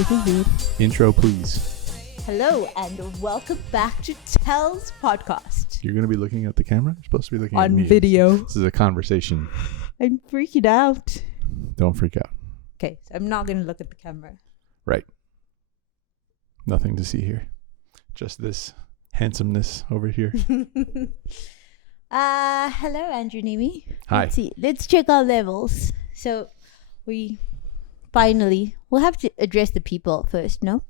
This is weird. Intro, please. Hello and welcome back to Tell's podcast. You're going to be looking at the camera? You're supposed to be looking at On me. video. This is a conversation. I'm freaking out. Don't freak out. Okay, so I'm not going to look at the camera. Right. Nothing to see here. Just this handsomeness over here. Hello, Andrew Nimi. Hi. Let's see. Let's check our levels. So we'll have to address the people first, no?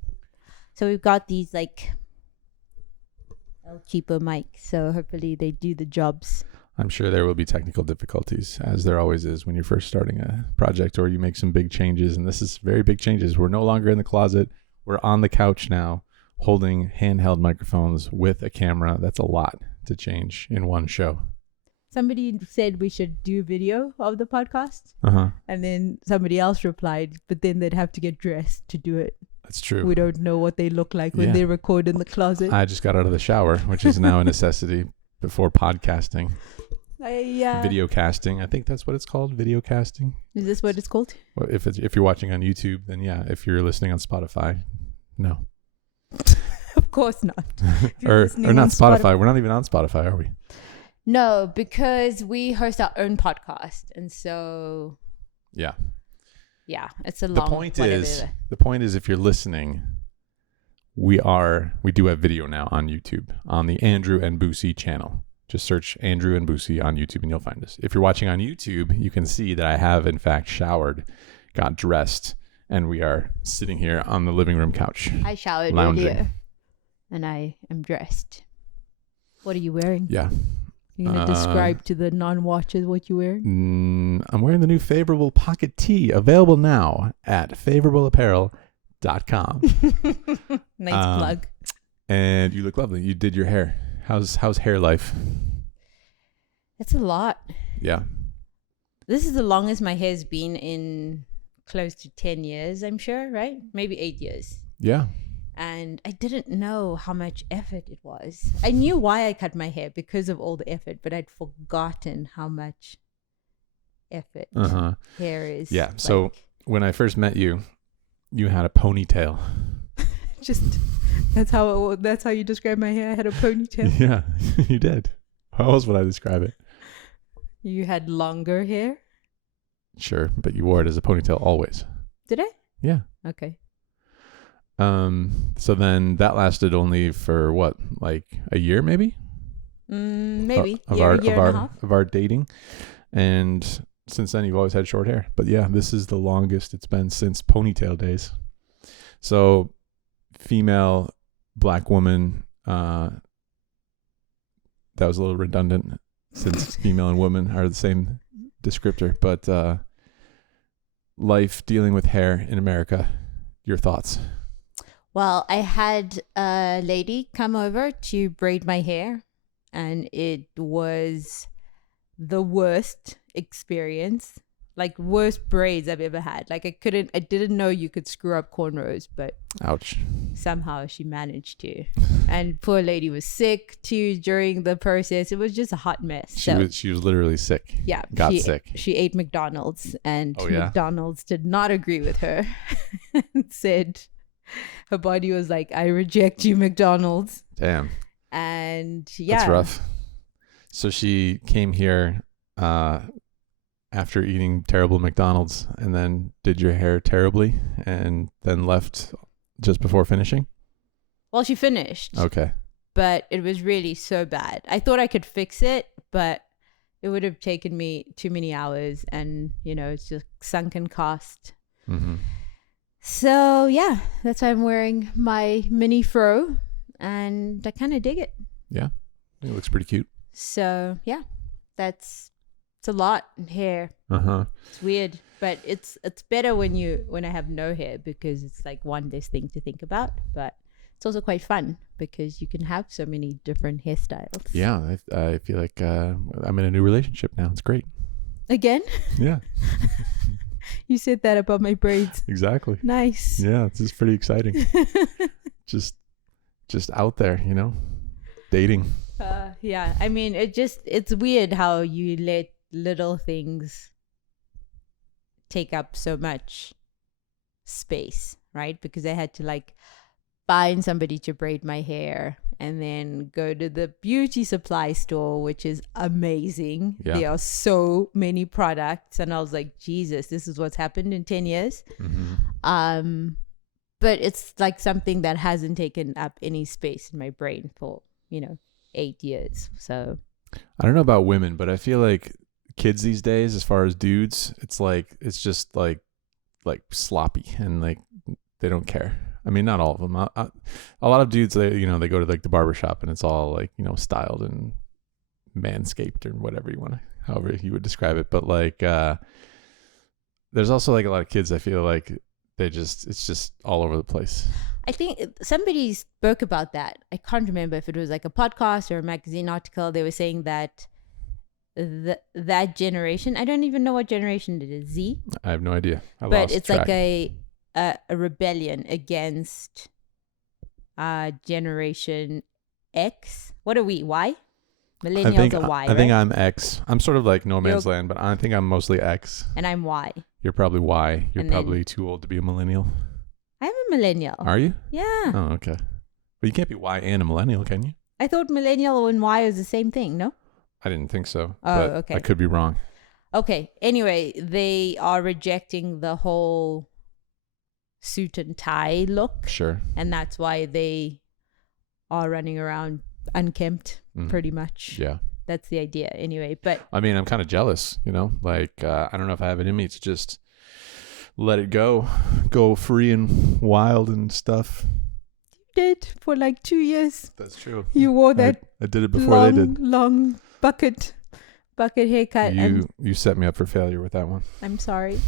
So we've got these like cheaper mics, so hopefully they do the jobs. I'm sure there will be technical difficulties, as there always is when you're first starting a project or you make some big changes. And this is very big changes. We're no longer in the closet. We're on the couch now, holding handheld microphones with a camera. That's a lot to change in one show. Somebody said we should do video of the podcast. Uh-huh. And then somebody else replied, but then they'd have to get dressed to do it. That's true. We don't know what they look like when they record in the closet. I just got out of the shower, which is now a necessity before podcasting. Videocasting. I think that's what it's called. Videocasting. Is this what it's called? Well, if you're watching on YouTube, then yeah. If you're listening on Spotify, no. Of course not. or not Spotify. We're not even on Spotify, are we? No, because we host our own podcast, and so yeah, it's a long. The point is, if you're listening, we do have video now on YouTube on the Andrew and Boosie channel. Just search Andrew and Boosie on YouTube and you'll find us. If you're watching on YouTube, you can see that I have in fact showered, got dressed, and we are sitting here on the living room couch. I showered lounging. earlier, and I am dressed. What are you wearing? Yeah. You're going to describe to the non-watchers what you're wearing? I'm wearing the new Favorable Pocket Tee, available now at favorableapparel.com. Nice plug. And you look lovely. You did your hair. How's hair life? It's a lot. Yeah. This is the longest my hair's been in close to 10 years, I'm sure, right? Maybe 8 years. Yeah. And I didn't know how much effort it was. I knew why I cut my hair because of all the effort, but I'd forgotten how much effort hair is. Yeah. So when I first met you, you had a ponytail. That's how you describe my hair. I had a ponytail. Yeah, you did. How else would I describe it? You had longer hair? Sure, but you wore it as a ponytail always. Did I? Yeah. Okay. So then that lasted only for what, like a year maybe? Maybe. Of year and a half. Of our dating. And since then you've always had short hair. But yeah, this is the longest it's been since ponytail days. So female, black woman, that was a little redundant since female and woman are the same descriptor. But life dealing with hair in America, your thoughts? Well, I had a lady come over to braid my hair, and it was the worst experience. Like, worst braids I've ever had. Like, I didn't know you could screw up cornrows, but ouch. Somehow she managed to. And poor lady was sick too during the process. It was just a hot mess. She was literally sick. Yeah. Got sick. She ate McDonald's, and McDonald's did not agree with her and said her body was like, I reject you, McDonald's. Damn. And yeah. That's rough. So she came here after eating terrible McDonald's and then did your hair terribly and then left just before finishing? Well, she finished. Okay. But it was really so bad. I thought I could fix it, but it would have taken me too many hours, and, it's just sunken cost. Mm-hmm. So, yeah, that's why I'm wearing my mini fro, and I kind of dig it. Yeah, it looks pretty cute. So, yeah, it's a lot in hair. It's weird, but it's better when I have no hair, because it's like one less thing to think about. But it's also quite fun because you can have so many different hairstyles. Yeah, I feel like I'm in a new relationship now. It's great. Again? Yeah. You said that about my braids. Exactly. Nice. Yeah, this is pretty exciting. just out there, dating. Yeah, I mean, it's weird how you let little things take up so much space. right? Because I had to like find somebody to braid my hair and then go to the beauty supply store, which is amazing. Yeah. There are so many products. And I was like, Jesus, this is what's happened in 10 years. But it's like something that hasn't taken up any space in my brain for, 8 years. So I don't know about women, but I feel like kids these days, as far as dudes, it's just like sloppy and like they don't care. I mean, not all of them. A lot of dudes, they go to like the barber shop and it's all like, styled and manscaped or whatever however you would describe it. But like, there's also like a lot of kids, I feel like it's just all over the place. I think somebody spoke about that. I can't remember if it was like a podcast or a magazine article. They were saying that that generation, I don't even know what generation it is, Z? I have no idea. But it's track. Like a rebellion against Generation X. What are we? Y? Millennials are Y, I think I'm X. I'm sort of like no man's land, but I think I'm mostly X. And I'm Y. You're probably Y. You're probably too old to be a millennial. I'm a millennial. Are you? Yeah. Oh, okay. But you can't be Y and a millennial, can you? I thought millennial and Y is the same thing, no? I didn't think so. Oh, but okay. I could be wrong. Okay. Anyway, they are rejecting the whole suit and tie look. Sure. And that's why they are running around unkempt, pretty much. Yeah. That's the idea anyway. But I mean, I'm kind of jealous, like, I don't know if I have it in me to just let it go free and wild and stuff. You did for like 2 years. That's true. You wore that. I did it before they did. Long bucket haircut. You set me up for failure with that one. I'm sorry.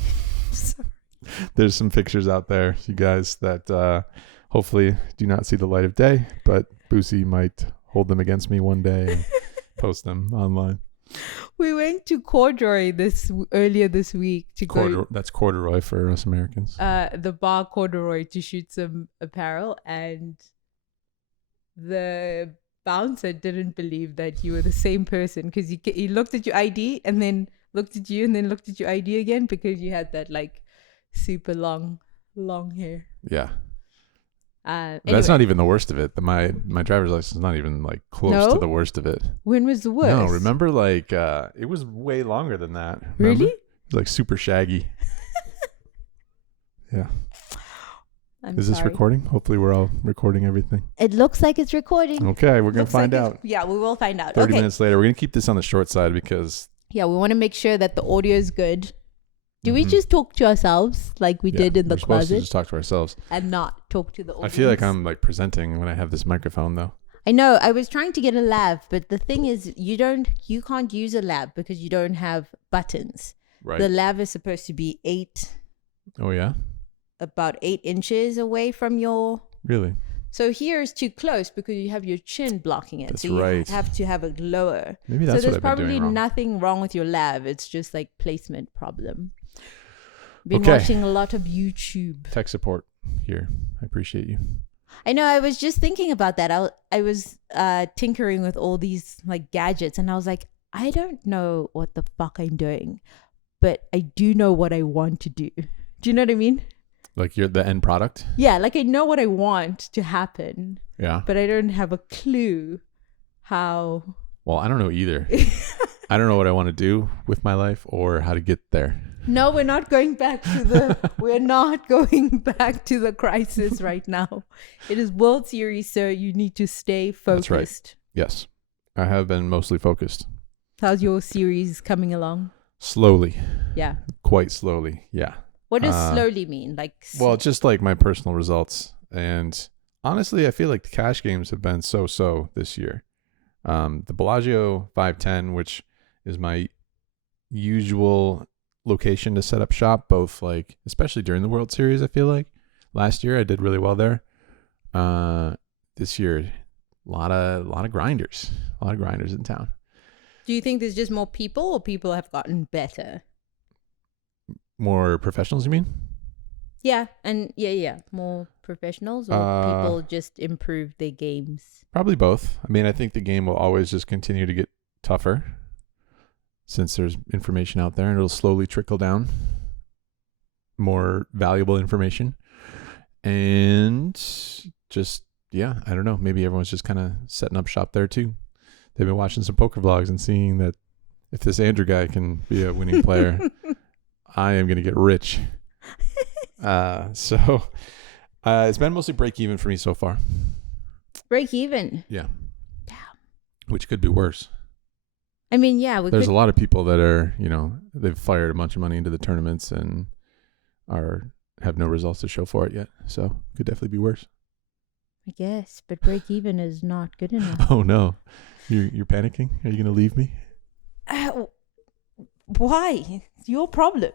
There's some pictures out there, you guys, that hopefully do not see the light of day, but Boosie might hold them against me one day and post them online. We went to Corduroy earlier this week to go. That's corduroy for us Americans. The bar Corduroy to shoot some apparel, and the bouncer didn't believe that you were the same person because he looked at your ID and then looked at you and then looked at your ID again because you had that like super long hair. Yeah. Anyway. That's not even the worst of it. My driver's license is not even like close to the worst of it. When was the worst? No, remember like it was way longer than that. Remember? Really? It was like super shaggy. Yeah. Is this recording? Hopefully we're all recording everything. It looks like it's recording. Okay, we're going to find out. Yeah, we will find out. 30 minutes later. We're going to keep this on the short side because... Yeah, we want to make sure that the audio is good. Do we just talk to ourselves like we did in the closet? We're supposed to just talk to ourselves. And not talk to the audience? I feel like I'm like presenting when I have this microphone though. I know. I was trying to get a lav, but the thing is you can't use a lav because you don't have buttons. Right. The lav is supposed to be about 8 inches away from your... Really? So here is too close because you have your chin blocking it. That's so you right. have to have it lower. Maybe that's so what I've been doing wrong. there's probably nothing wrong with your lav. It's just like placement problem. Been watching a lot of YouTube. Tech support here. I appreciate you. I know. I was just thinking about that. I was tinkering with all these like gadgets, and I was like, I don't know what the fuck I'm doing, but I do know what I want to do. Do you know what I mean? Like you're the end product? Yeah, like I know what I want to happen. Yeah. But I don't have a clue how. Well, I don't know either. I don't know what I want to do with my life or how to get there. No, we're not going back to the crisis right now. It is World Series, so you need to stay focused. That's right. Yes. I have been mostly focused. How's your series coming along? Slowly. Yeah. Quite slowly. Yeah. What does slowly mean? Well, just like my personal results. And honestly, I feel like the cash games have been so this year. The Bellagio 510, which is my usual location to set up shop, both like especially during the World Series. I feel like last year I did really well there. This year, a lot of grinders in town. Do you think there's just more people, or people have gotten better? More professionals, you mean? Yeah, and yeah, more professionals, or people just improve their games. Probably both. I mean, I think the game will always just continue to get tougher since there's information out there, and it'll slowly trickle down more valuable information. And just, yeah, I don't know. Maybe everyone's just kind of setting up shop there too. They've been watching some poker vlogs and seeing that if this Andrew guy can be a winning player, I am going to get rich. So it's been mostly break even for me so far. Break even. Yeah. Damn. Which could be worse. I mean, yeah, There's a lot of people that are, they've fired a bunch of money into the tournaments and have no results to show for it yet. So could definitely be worse. I guess, but break even is not good enough. Oh no, you're panicking. Are you gonna leave me? Why? It's your problem.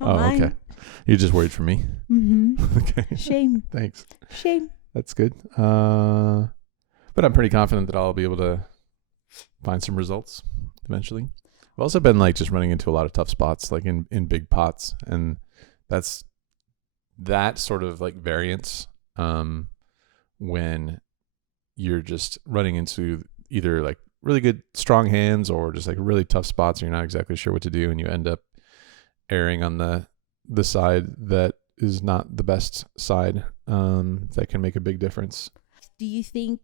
Not mine. Okay. You're just worried for me. Mm-hmm. Okay. Shame. Thanks. Shame. That's good. But I'm pretty confident that I'll be able to find some results eventually. I've also been just running into a lot of tough spots, like in big pots, and that's that sort of variance when you're just running into either really good strong hands or just really tough spots, and you're not exactly sure what to do, and you end up erring on the side that is not the best side, that can make a big difference. Do you think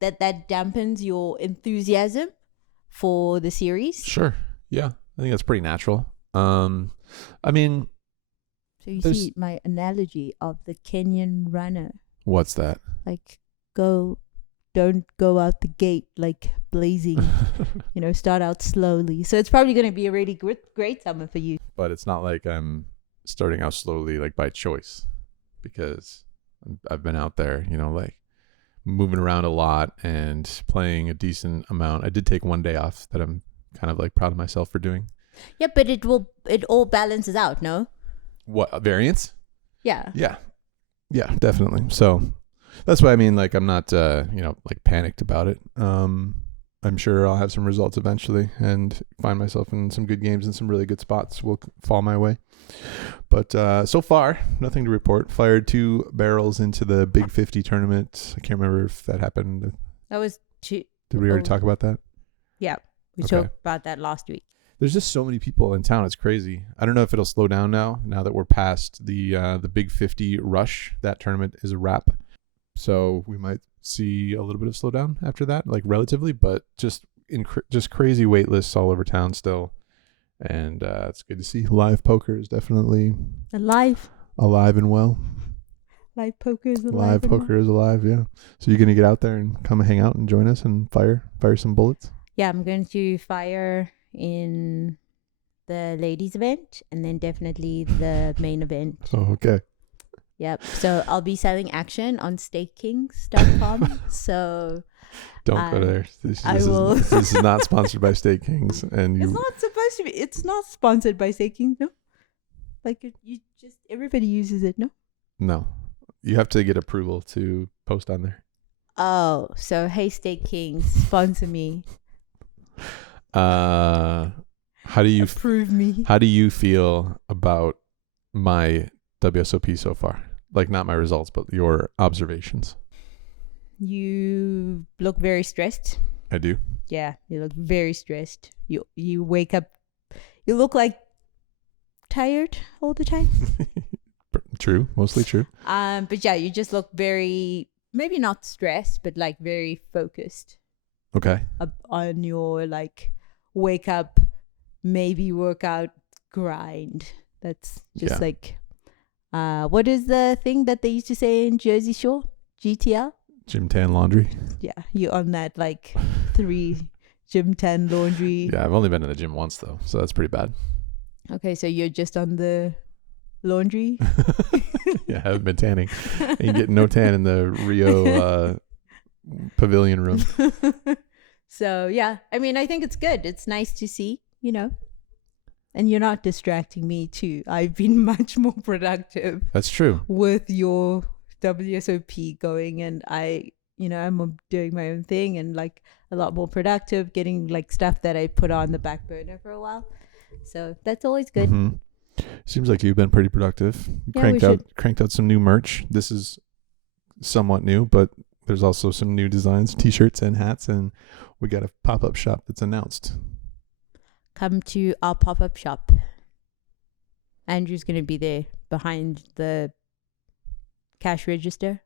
that dampens your enthusiasm for the series? Sure. Yeah. I think that's pretty natural. I mean, so you see my analogy of the Kenyan runner. What's that? Don't go out the gate blazing, start out slowly. So it's probably going to be a really great summer for you. But it's not like I'm starting out slowly by choice, because I've been out there, moving around a lot and playing a decent amount. I did take one day off that I'm kind of proud of myself for doing. Yeah, but it all balances out, no? What, variance? Yeah. Yeah, definitely. So that's why I mean, I'm not, panicked about it. I'm sure I'll have some results eventually and find myself in some good games and some really good spots will fall my way. But so far, nothing to report. Fired 2 barrels into the Big 50 tournament. I can't remember if that happened. That was 2. Did we already talk about that? Yeah, we talked about that last week. There's just so many people in town. It's crazy. I don't know if it'll slow down now that we're past the Big 50 rush. That tournament is a wrap. So we might see a little bit of slowdown after that, relatively, but just crazy wait lists all over town still. And it's good to see. Live poker is definitely alive and well. Live poker is alive. Live poker is alive, yeah. So you're going to get out there and come hang out and join us and fire some bullets? Yeah, I'm going to fire in the ladies event and then definitely the main event. Oh, okay. Yep. So I'll be selling action on stakekings.com. So don't go there. This is not sponsored by Stake Kings, and it's not supposed to be. It's not sponsored by Stake Kings, no. Everybody uses it, no. No, you have to get approval to post on there. Oh, so hey, Stake Kings, sponsor me. How do you approve me? How do you feel about my WSOP so far? Not my results, but your observations. You look very stressed. I do? Yeah, you look very stressed. You wake up, you look tired all the time. True, mostly true. But yeah, you just look very, maybe not stressed, but very focused. Okay. On your wake up, maybe workout, grind. That's just what is the thing that they used to say in Jersey Shore? GTL? Gym tan laundry. Yeah, you're on that 3 gym tan laundry. Yeah, I've only been in the gym once though, so that's pretty bad. Okay, so you're just on the laundry? Yeah, I haven't been tanning. Ain't getting no tan in the Rio pavilion room. So yeah, I mean, I think it's good. It's nice to see, and you're not distracting me too. I've been much more productive. That's true. With your WSOP going, and I'm doing my own thing and a lot more productive, getting stuff that I put on the back burner for a while. So that's always good. Mm-hmm. Seems like you've been pretty productive. Yeah, cranked out some new merch. This is somewhat new, but there's also some new designs, t-shirts and hats, and we got a pop-up shop that's announced. Come to our pop-up shop. Andrew's going to be there behind the cash register.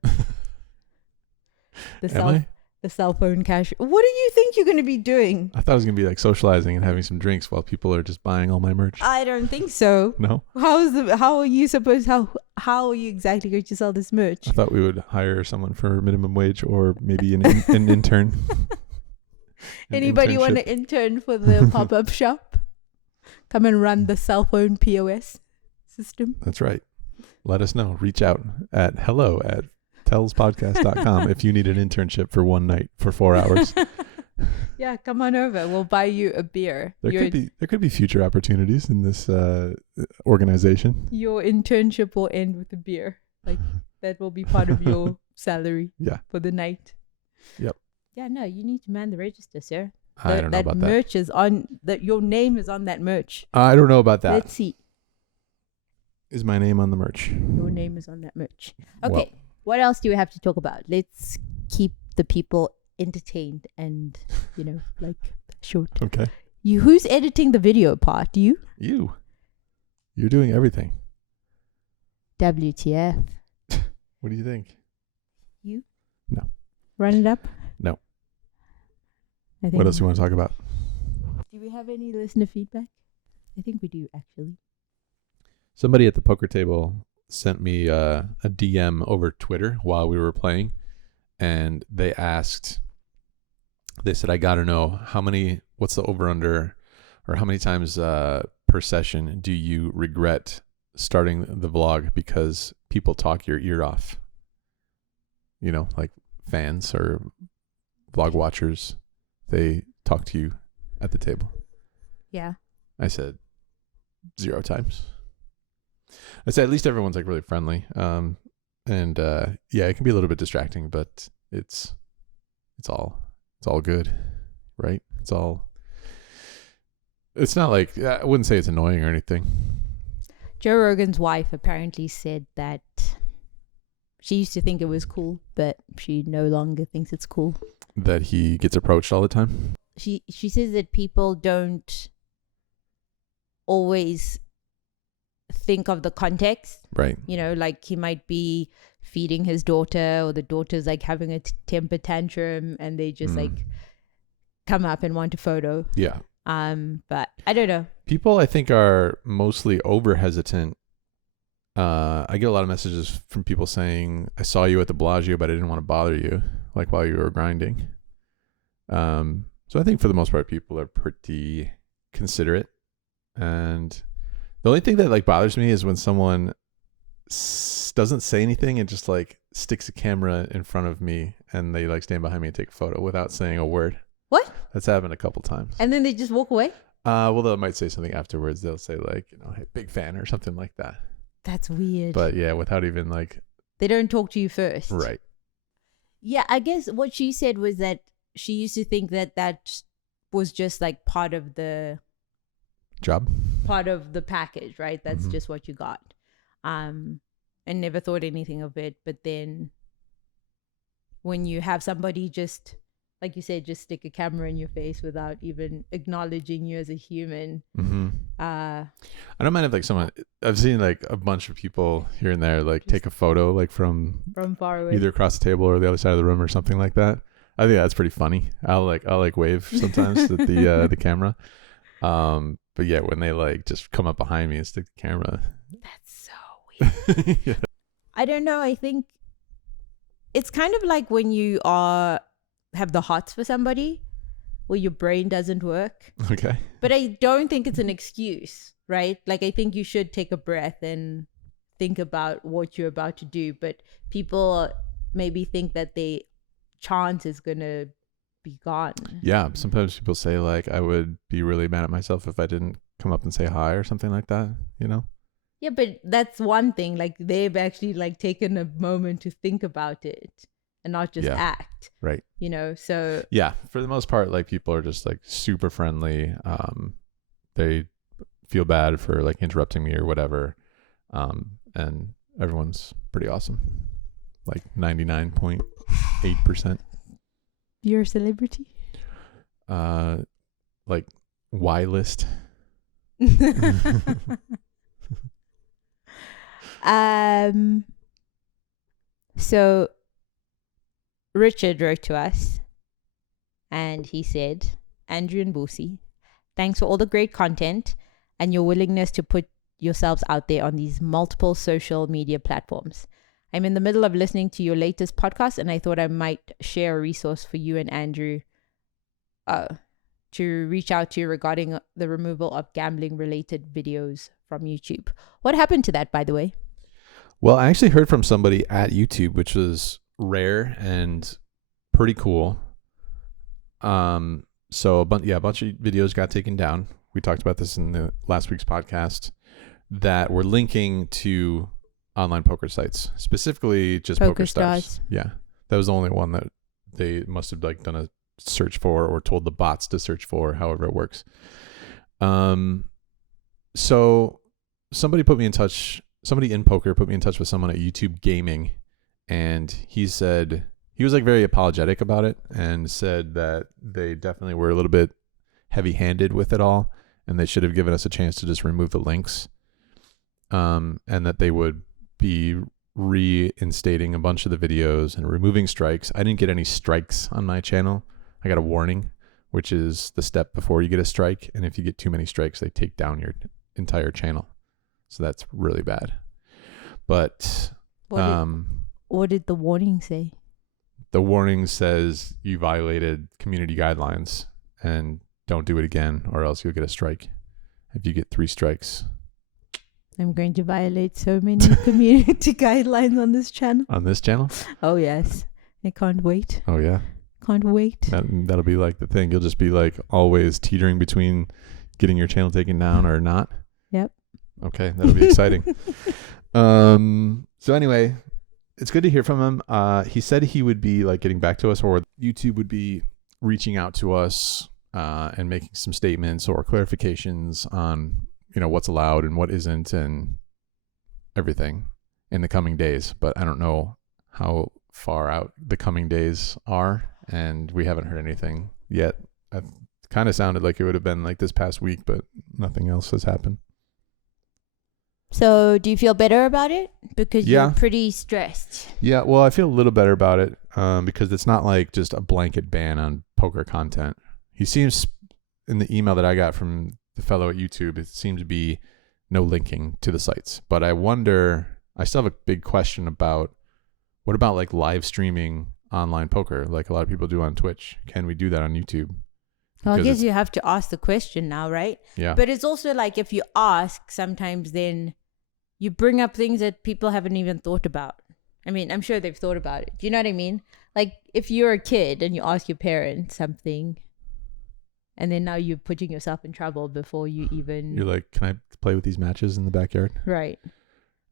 The Am I? the cell phone cash. What do you think you're going to be doing? I thought it was gonna be like socializing and having some drinks while people are just buying all my merch. I don't think so. No, How are you supposed how are you exactly going to sell this merch? I thought we would hire someone for minimum wage or maybe an intern. Anybody want to intern for the pop-up shop? Come and run the cell phone POS system. That's right. Let us know. Reach out at hello@tellspodcast.com if you need an internship for one night for 4 hours. Yeah, come on over. We'll buy you a beer. There could be future opportunities in this organization. Your internship will end with a beer. Like that will be part of your salary. Yeah. For the night. Yep. Yeah, no, you need to man the register, sir. I don't know about that. Merch is on that. Your name is on that merch. I don't know about that. Let's see. Is my name on the merch? Your name is on that merch. Okay. Well, what else do we have to talk about? Let's keep the people entertained and, like short. okay. Who's editing the video part? You? You're doing everything. WTF. What do you think? You? No. Run it up? No. I think What else do you want to talk about? Do we have any listener feedback? I think we do, actually. Somebody at the poker table sent me a DM over Twitter while we were playing, and they said, I got to know what's the over under, or how many times per session do you regret starting the vlog because people talk your ear off? Like fans or vlog watchers, they talk to you at the table. Yeah. I said 0 times. I said at least everyone's like really friendly. And yeah, it can be a little bit distracting, but it's all good, right? It's not like, I wouldn't say it's annoying or anything. Joe Rogan's wife apparently said that she used to think it was cool, but she no longer thinks it's cool. That he gets approached all the time? She says that people don't always think of the context. Right. Like he might be feeding his daughter, or the daughter's like having a temper tantrum, and they just like come up and want a photo. Yeah. But I don't know. People, I think, are mostly over hesitant. I get a lot of messages from people saying, I saw you at the Bellagio, but I didn't want to bother you, like while you were grinding. So I think for the most part, people are pretty considerate. And the only thing that like bothers me is when someone doesn't say anything and just like sticks a camera in front of me and they like stand behind me and take a photo without saying a word. What? That's happened a couple times. And then they just walk away? Well, they might say something afterwards. They'll say like, hey, big fan or something like that. That's weird. But yeah, without even like... They don't talk to you first. Right. Yeah, I guess what she said was that she used to think that was just like part of the... job? Part of the package, right? That's just what you got. And never thought anything of it. But then when you have somebody just... like you said, just stick a camera in your face without even acknowledging you as a human. I don't mind if like someone, I've seen like a bunch of people here and there like take a photo like from far away, either across the table or the other side of the room or something like that. I think that's pretty funny. I'll wave sometimes at the camera. But yeah, when they like just come up behind me and stick the camera. That's so weird. Yeah. I don't know. I think it's kind of like when you have the hots for somebody where your brain doesn't work. Okay. But I don't think it's an excuse, right? Like I think you should take a breath and think about what you're about to do. But people maybe think that the chance is going to be gone. Yeah. Sometimes people say like, I would be really mad at myself if I didn't come up and say hi or something like that, Yeah, but that's one thing. Like they've actually like taken a moment to think about it. And not just act. Right. So. Yeah, for the most part, like people are just like super friendly. They feel bad for like interrupting me or whatever. And everyone's pretty awesome. Like 99.8%. You're a celebrity? Like Y list. So Richard wrote to us and he said, Andrew and Boosie, thanks for all the great content and your willingness to put yourselves out there on these multiple social media platforms. I'm in the middle of listening to your latest podcast and I thought I might share a resource for you and Andrew to reach out to regarding the removal of gambling related videos from YouTube. What happened to that, by the way? Well, I actually heard from somebody at YouTube, which was rare and pretty cool. So a bunch of videos got taken down. We talked about this in the last week's podcast that were linking to online poker sites, specifically just PokerStars. Yeah, that was the only one that they must have like done a search for or told the bots to search for, however it works. So somebody in poker put me in touch with someone at YouTube Gaming, and he said he was like very apologetic about it and said that they definitely were a little bit heavy-handed with it all and they should have given us a chance to just remove the links, and that they would be reinstating a bunch of the videos and removing strikes. I didn't get any strikes on my channel. I got a warning, which is the step before you get a strike. And if you get too many strikes, they take down your entire channel. So that's really bad. But what did the warning say? The warning says you violated community guidelines and don't do it again or else you'll get a strike. If you get 3 strikes. I'm going to violate so many community guidelines on this channel. On this channel? Oh, yes. I can't wait. Oh, yeah. Can't wait. That'll be like the thing. You'll just be like always teetering between getting your channel taken down or not. Yep. Okay, that'll be exciting. So anyway, it's good to hear from him. He said he would be like getting back to us, or YouTube would be reaching out to us and making some statements or clarifications on, you know, what's allowed and what isn't and everything in the coming days. But I don't know how far out the coming days are, and we haven't heard anything yet. It kind of sounded like it would have been like this past week, but nothing else has happened. So do you feel better about it? Because you're pretty stressed. Yeah, well, I feel a little better about it because it's not like just a blanket ban on poker content. He seems, in the email that I got from the fellow at YouTube, it seemed to be no linking to the sites. But I wonder, I still have a big question about, what about like live streaming online poker like a lot of people do on Twitch? Can we do that on YouTube? Well, I guess you have to ask the question now, right? Yeah. But it's also like if you ask, sometimes then you bring up things that people haven't even thought about. I mean, I'm sure they've thought about it. Do you know what I mean? Like if you're a kid and you ask your parents something, and then now you're putting yourself in trouble before you even... You're like, can I play with these matches in the backyard? Right.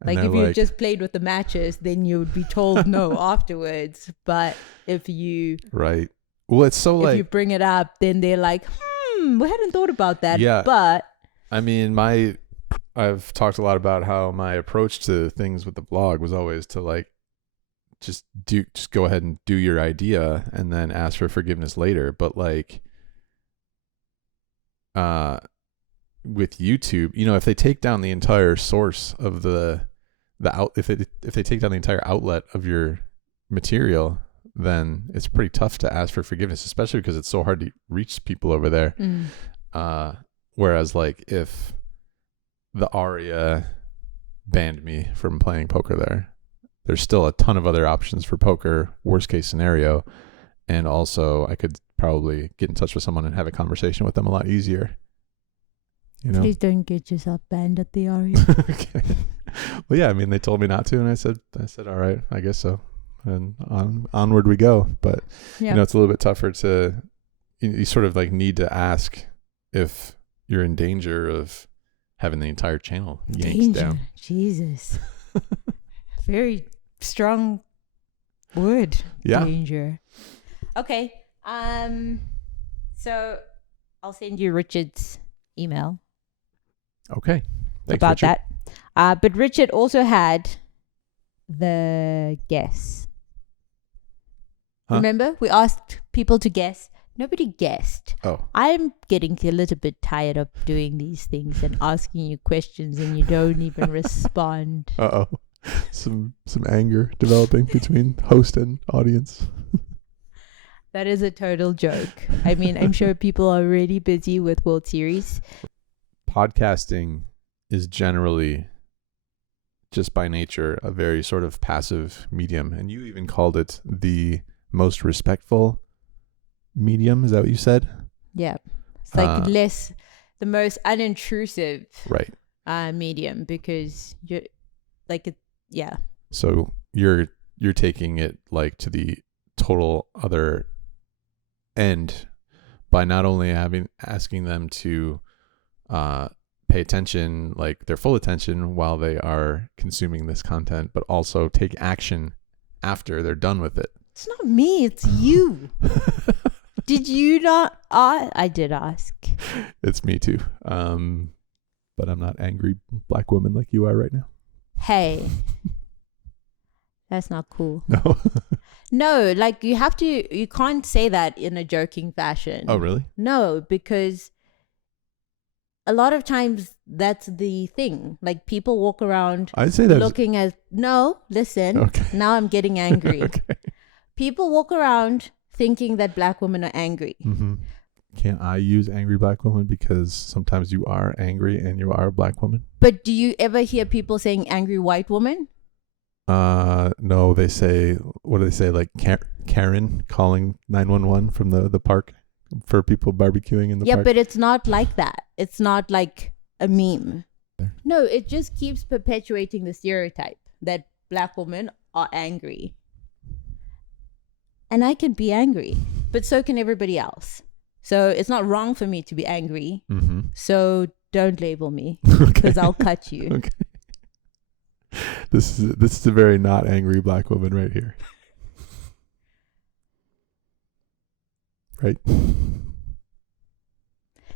And like if you just played with the matches, then you would be told no afterwards. But if you... Right. Well, it's so if you bring it up, then they're like, we hadn't thought about that. Yeah. But... I mean, I've talked a lot about how my approach to things with the blog was always to like, just go ahead and do your idea and then ask for forgiveness later. But like, with YouTube, you know, if they take down the entire source of if they take down the entire outlet of your material, then it's pretty tough to ask for forgiveness, especially because it's so hard to reach people over there. Whereas like if the Aria banned me from playing poker there's still a ton of other options for poker, worst case scenario. And also I could probably get in touch with someone and have a conversation with them a lot easier. You know? Please don't get yourself banned at the Aria. Okay. Well, yeah, I mean, they told me not to, and I said, all right, I guess so. And onward we go. But, you know, it's a little bit tougher to, you sort of like need to ask if you're in danger of having the entire channel yanked down. Jesus. Very strong word. Yeah. Danger. Okay. So I'll send you Richard's email. Okay. Thanks, about Richard. that. But Richard also had the guess. Huh? Remember? We asked people to guess. Nobody guessed. Oh. I'm getting a little bit tired of doing these things and asking you questions and you don't even respond. Uh-oh. some anger developing between host and audience. That is a total joke. I mean, I'm sure people are really busy with World Series. Podcasting is generally, just by nature, a very sort of passive medium. And you even called it the most respectful medium. Is that what you said? Yeah. It's like the most unintrusive right medium, because you're like, yeah. So you're taking it like to the total other end by not only asking them to pay attention, like their full attention while they are consuming this content, but also take action after they're done with it. It's not me, it's you. Did you not? I did ask. It's me too. But I'm not angry black woman like you are right now. Hey, that's not cool. No. No, like you can't say that in a joking fashion. Oh, really? No, because a lot of times that's the thing. Like people walk around I'd say that's looking at, no, listen, okay. Now I'm getting angry. Okay. People walk around thinking that black women are angry. Mm-hmm. Can't I use angry black woman because sometimes you are angry and you are a black woman? But do you ever hear people saying angry white woman? No, they say, what do they say? Like Karen calling 911 from the park for people barbecuing in the park. Yeah, but it's not like that. It's not like a meme. No, it just keeps perpetuating the stereotype that black women are angry. And I can be angry, but so can everybody else. So it's not wrong for me to be angry. Mm-hmm. So don't label me, Okay. because I'll cut you. Okay. This is a very not angry black woman right here. Right.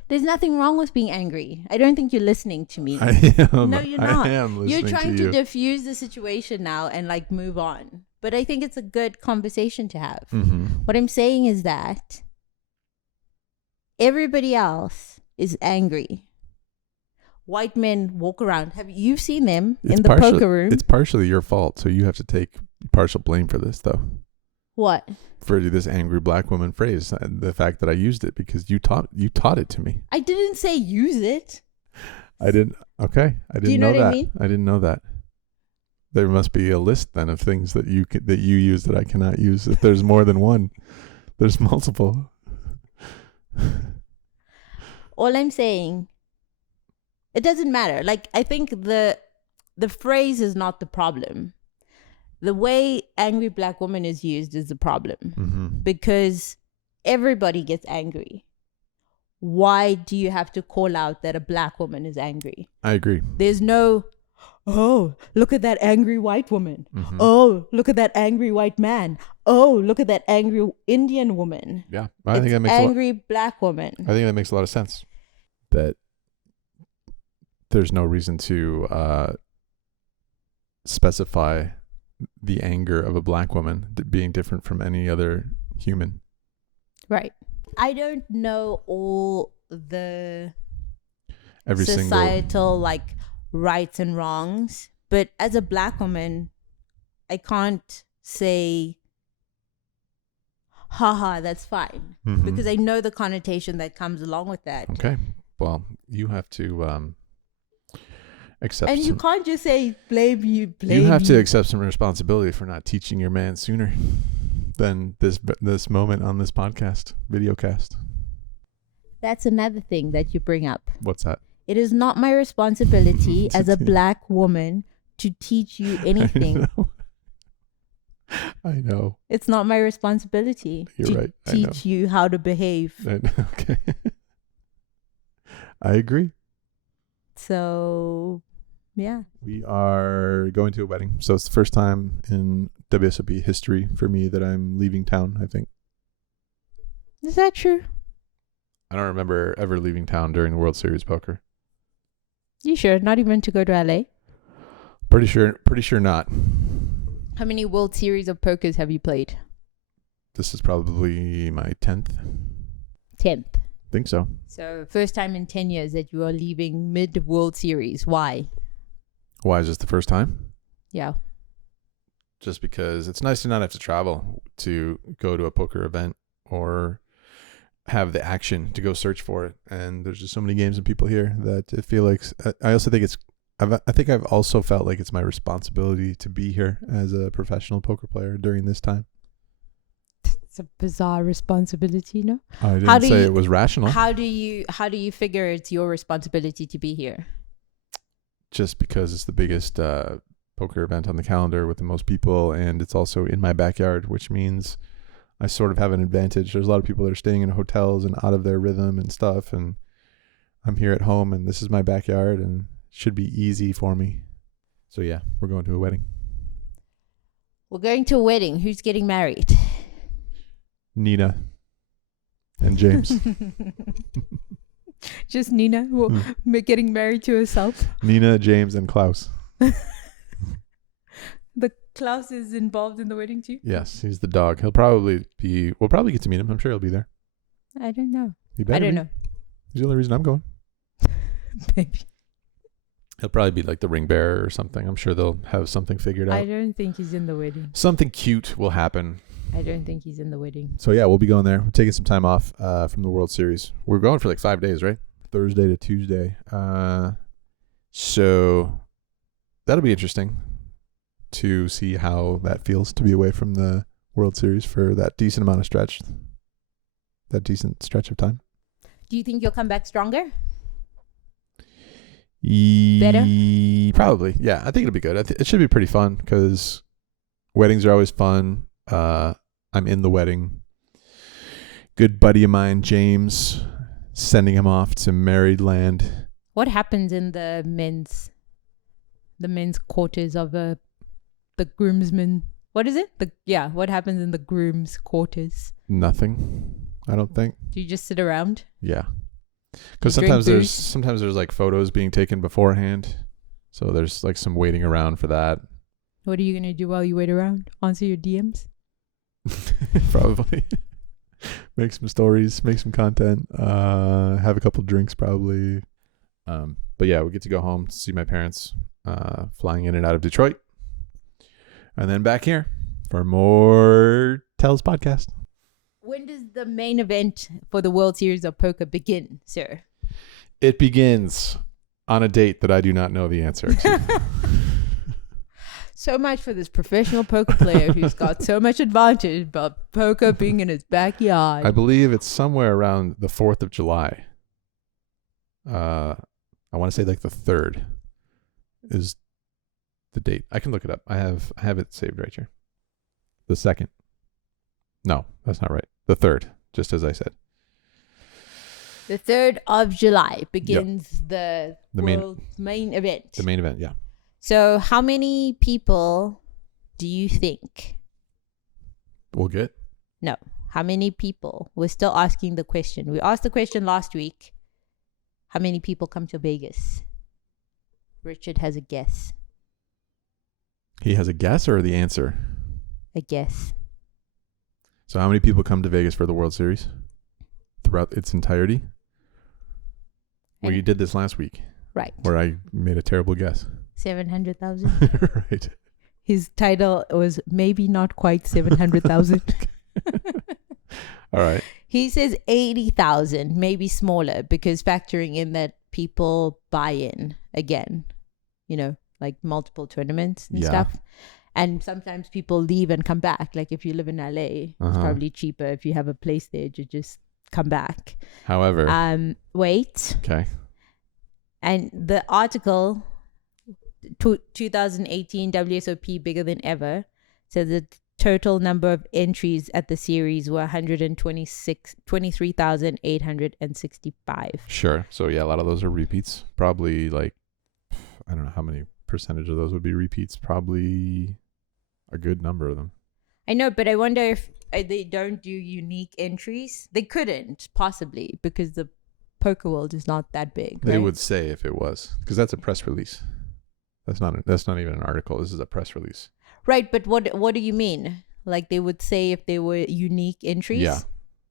There's nothing wrong with being angry. I don't think you're listening to me. I am. No, you're not. I am listening You're trying to to you. diffuse the situation now and like move on. But I think it's a good conversation to have. Mm-hmm. What I'm saying is that everybody else is angry. White men walk around. Have you seen them in the poker room? It's partially your fault, so you have to take partial blame for this, though. What? For this angry black woman phrase, the fact that I used it because you taught it to me. I didn't say use it. I didn't. Okay, I didn't Do you know know what that. I mean? I didn't know that. There must be a list then of things that you use that I cannot use. If there's more than one, there's multiple. All I'm saying, it doesn't matter. Like, I think the phrase is not the problem. The way angry black woman is used is the problem. Mm-hmm. Because everybody gets angry. Why do you have to call out that a black woman is angry? I agree. There's no, oh, look at that angry white woman. Mm-hmm. Oh, look at that angry white man. Oh, look at that angry Indian woman. Yeah, I think that makes angry black woman. I think that makes a lot of sense. That there's no reason to specify the anger of a black woman being different from any other human. Right. I don't know all the Every societal like rights and wrongs, but as a black woman, I can't say, haha, that's fine. Mm-hmm. Because I know the connotation that comes along with that. Okay. Well, you have to accept. And you can't just say blame you. You have to accept some responsibility for not teaching your man sooner than this moment on this podcast, videocast. That's another thing that you bring up. What's that? It is not my responsibility as a black woman to teach you anything. I know. It's not my responsibility to teach you how to behave. Okay. I agree. So, yeah. We are going to a wedding. So it's the first time in WSOP history for me that I'm leaving town, I think. Is that true? I don't remember ever leaving town during the World Series poker. You sure? Not even to go to LA? Pretty sure not. How many World Series of pokers have you played? This is probably my 10th. 10th. Think so. So first time in 10 years that you are leaving mid World Series. Why? Why is this the first time? Yeah. just because it's nice to not have to travel to go to a poker event or have the action to go search for it. And there's just so many games and people here that I feel like I also think I think I've also felt like it's my responsibility to be here as a professional poker player during this time. It's a bizarre responsibility, no? I didn't say it was rational. How do you figure it's your responsibility to be here? Just because it's the biggest poker event on the calendar with the most people, and it's also in my backyard, which means I sort of have an advantage. There's a lot of people that are staying in hotels and out of their rhythm and stuff, and I'm here at home, and this is my backyard, and it should be easy for me. So yeah, we're going to a wedding. We're going to a wedding. Who's getting married? Nina and James. Just Nina getting married to herself. Nina, James, and Klaus. The Klaus is involved in the wedding too? Yes, he's the dog. We'll probably get to meet him. I'm sure he'll be there. I don't know. I don't know. He's the only reason I'm going. Maybe. He'll probably be like the ring bearer or something. I'm sure they'll have something figured out. I don't think he's in the wedding. Something cute will happen. I don't think he's in the wedding. So yeah, we'll be going there. We're taking some time off from the World Series. We're going for like 5 days, right? Thursday to Tuesday. So that'll be interesting to see how that feels to be away from the World Series for that decent stretch of time. Do you think you'll come back stronger? Better? Probably. Yeah, I think it'll be good. It should be pretty fun because weddings are always fun. I'm in the wedding. Good buddy of mine, James, sending him off to married land. What happens in the men's quarters of the groomsmen? What is it? What happens in the groom's quarters? Nothing, I don't think. Do you just sit around? Yeah. Because sometimes there's like photos being taken beforehand. So there's like some waiting around for that. What are you going to do while you wait around? Answer your DMs? Probably. Make some stories, make some content, have a couple drinks probably. But yeah, we get to go home to see my parents, flying in and out of Detroit. And then back here for more Tells podcast. When does the main event for the World Series of Poker begin, sir? It begins on a date that I do not know the answer to. So much for this professional poker player who's got so much advantage about poker being in his backyard. I believe it's somewhere around the 4th of July. I want to say like the 3rd is the date. I can look it up. I have it saved right here. The 2nd. No, that's not right. The 3rd, just as I said. The 3rd of July begins the world's main event. The main event, yeah. So how many people do you think we'll get? No. How many people? We're still asking the question. We asked the question last week. How many people come to Vegas? Richard has a guess. He has a guess or the answer? A guess. So how many people come to Vegas for the World Series throughout its entirety? Well, you did this last week. Right. Where I made a terrible guess. 700,000. Right. His title was maybe not quite 700,000. All right. He says 80,000, maybe smaller, because factoring in that people buy in again, like multiple tournaments and stuff. And sometimes people leave and come back. Like if you live in LA, it's probably cheaper if you have a place there to just come back. However. Wait. Okay. And the article, 2018 WSOP bigger than ever, says the total number of entries at the series were 23,865. Sure. So yeah, a lot of those are repeats. Probably like, I don't know how many percentage of those would be repeats. Probably a good number of them. I know, but I wonder if they don't do unique entries. They couldn't possibly because the poker world is not that big. They right? would say if it was, because that's a press release. That's not even an article. This is a press release. Right, but what do you mean? Like they would say if they were unique entries? Yeah.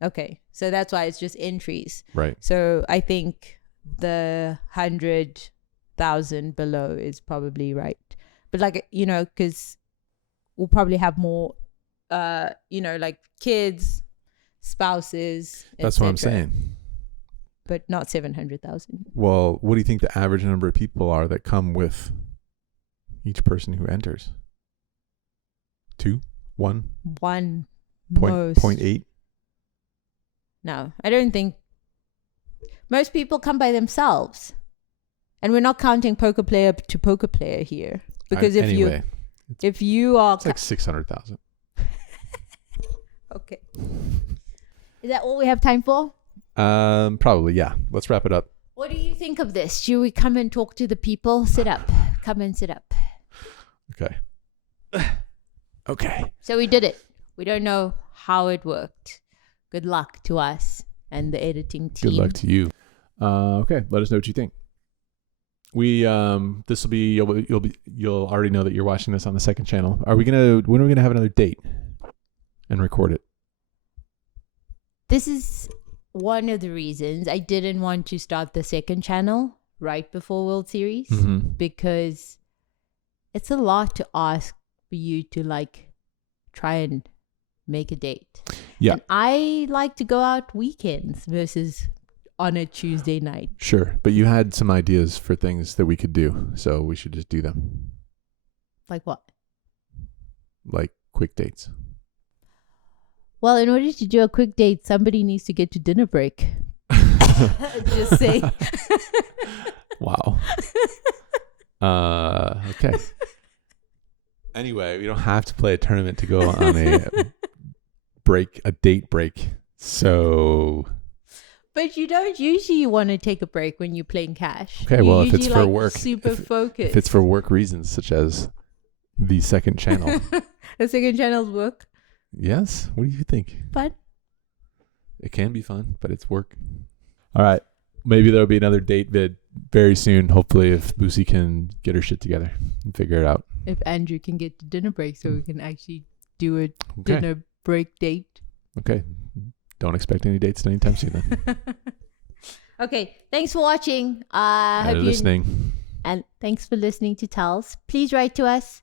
Okay, so that's why it's just entries. Right. So I think the 100,000 below is probably right. But like, you know, because we'll probably have more, you know, like kids, spouses. That's what I'm etc., saying. But not 700,000. Well, what do you think the average number of people are that come with each person who enters? 2, 1, One point, most. 0.8. No, I don't think. Most people come by themselves. And we're not counting poker player to poker player here. Because Anyway, if you are... it's like 600,000. Okay. Is that all we have time for? Probably, yeah. Let's wrap it up. What do you think of this? Should we come and talk to the people? Sit up. Come and sit up. Okay. Okay. So we did it. We don't know how it worked. Good luck to us and the editing team. Good luck to you. Okay, let us know what you think. This will be you'll already know that you're watching this on the second channel. When are we gonna have another date and record it? This is one of the reasons I didn't want to start the second channel right before World Series, because it's a lot to ask for you to like try and make a date. Yeah. And I like to go out weekends versus on a Tuesday night. Sure, but you had some ideas for things that we could do, so we should just do them. Like what? Like quick dates. Well, in order to do a quick date, somebody needs to get to dinner break. Just say. Wow. Okay. Anyway, we don't have to play a tournament to go on a date break. So. But you don't usually want to take a break when you're playing cash. Okay, well, if it's for work, super focused. If it's for work reasons, such as the second channel. The second channel's work. Yes. What do you think? Fun. It can be fun, but it's work. All right. Maybe there'll be another date vid very soon. Hopefully, if Boosie can get her shit together and figure it out. If Andrew can get to dinner break, so we can actually do a dinner break date. Okay. Don't expect any dates anytime soon then. Okay. Thanks for watching. Hope you're listening. And thanks for listening to Tals. Please write to us.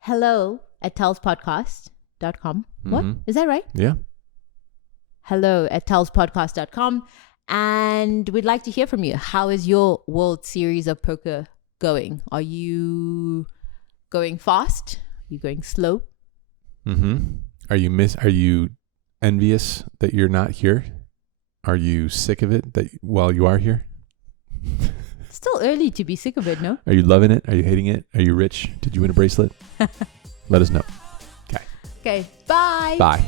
hello@talspodcast.com. What? Is that right? Yeah. hello@talspodcast.com. And we'd like to hear from you. How is your World Series of Poker going? Are you going fast? Are you going slow? Are you envious that you're not here? Are you sick of it while you are here? It's still early to be sick of it, no? Are you loving it? Are you hating it? Are you rich? Did you win a bracelet? Let us know. Okay. Okay. Bye. Bye.